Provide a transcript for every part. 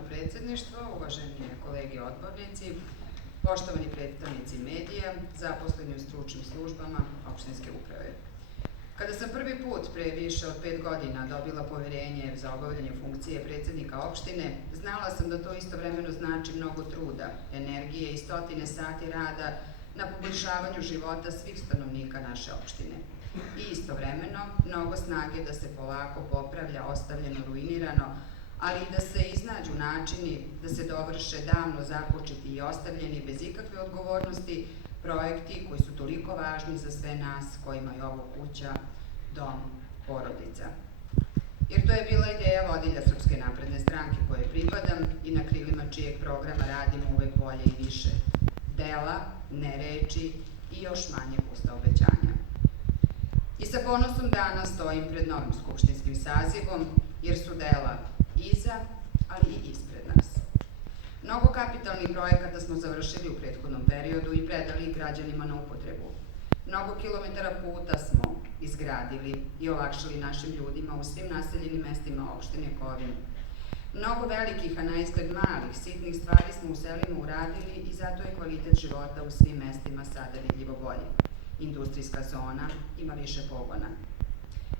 Uvaženo predsjedništvo, uvaženi kolegi odbornici, poštovani predstavnici medija, zaposleni u stručnim službama opštinske uprave. Kada sam prvi put pre više od 5 godina dobila poverenje za obavljanje funkcije predsjednika opštine, znala sam da to istovremeno znači mnogo truda, energije i stotine sati rada na poboljšavanju života svih stanovnika naše opštine. I istovremeno mnogo snage da se polako popravlja ostavljeno ruinirano, ali i da se iznađu načini da se dovrše davno započeti i ostavljeni bez ikakve odgovornosti projekti koji su toliko važni za sve nas kojima je ovo kuća, dom, porodica. Jer to je bila ideja vodilja Srpske napredne stranke koje pripadam i na krilima čijeg programa radimo uvek bolje i više. Dela, ne reči i još manje pusta obećanja. I sa ponosom danas stojim pred novim skupštinskim sazivom, jer su dela iza, ali i ispred nas. Mnogo kapitalnih projekata smo završili u prethodnom periodu i predali ih građanima na upotrebu. Mnogo kilometara puta smo izgradili i olakšali našim ljudima u svim naseljenim mestima opštine Kovin. Mnogo velikih, a na izgled malih, sitnih stvari smo u selima uradili i zato je kvalitet života u svim mestima sada vidljivo bolji. Industrijska zona ima više pogona.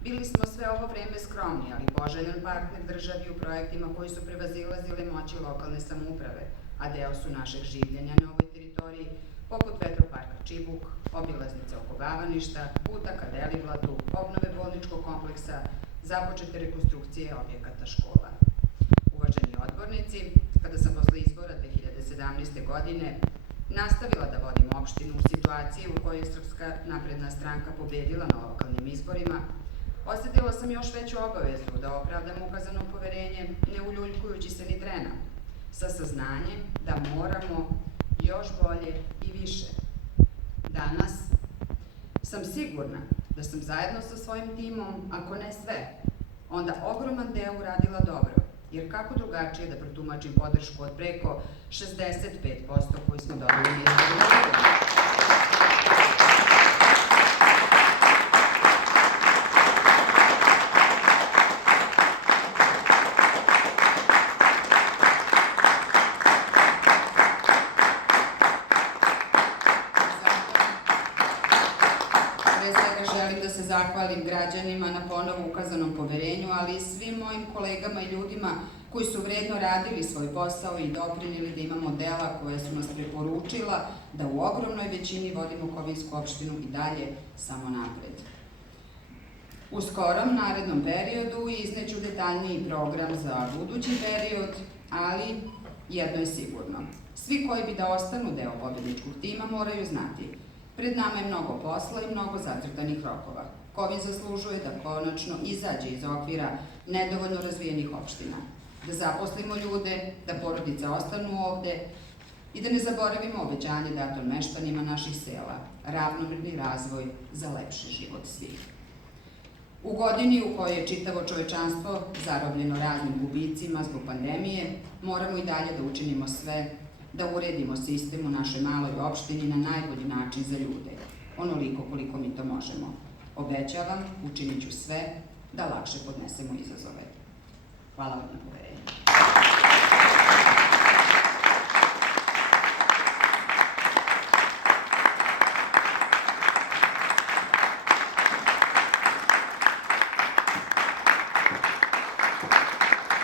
Bili smo sve ovo vreme skromni, ali poželjan partner državi u projektima koji su prevazilazile moći lokalne samouprave, a deo su našeg življenja na ovoj teritoriji, poput vetroparka Čibuk, obilaznice oko Bavaništa, puta ka Deliblatu, obnove bolničkog kompleksa, započete rekonstrukcije objekata škola. Uvaženi odbornici, kada sam posle izbora 2017. godine nastavila da vodim opštinu u situaciji u kojoj je Srpska napredna stranka pobedila na lokalnim izborima, osetila sam još veću obavezu da opravdam ukazano poverenje, ne uljuljkujući se ni trena, sa saznanjem da moramo još bolje i više. Danas sam sigurna da sam zajedno sa svojim timom, ako ne sve, onda ogroman deo uradila dobro, jer kako drugačije da protumačim podršku od preko 65% koju smo dobili na izborima. Pre svega želim da se zahvalim građanima na ponovo ukazanom poverenju, ali i svim mojim kolegama i ljudima koji su vredno radili svoj posao i doprinili da imamo dela koja su nas preporučila da u ogromnoj većini vodimo Kovinsku opštinu i dalje samo napred. U skorom narednom periodu izneću detaljniji program za budući period, ali jedno je sigurno. Svi koji bi da ostanu deo pobedničkog tima moraju znati: pred nama je mnogo posla i mnogo zacrtanih rokova. Kovin zaslužuje da konačno izađe iz okvira nedovoljno razvijenih opština, da zaposlimo ljude, da porodice ostanu ovde i da ne zaboravimo obećanje dato meštanima naših sela, ravnomerni razvoj za lepši život svih. U godini u kojoj je čitavo čovečanstvo zarobljeno raznim gubicima zbog pandemije, moramo i dalje da učinimo sve da uredimo sistem u našoj maloj opštini na najbolji način za ljude, onoliko koliko mi to možemo. Obećavam, učinit ću sve da lakše podnesemo izazove. Hvala vam na poverenju.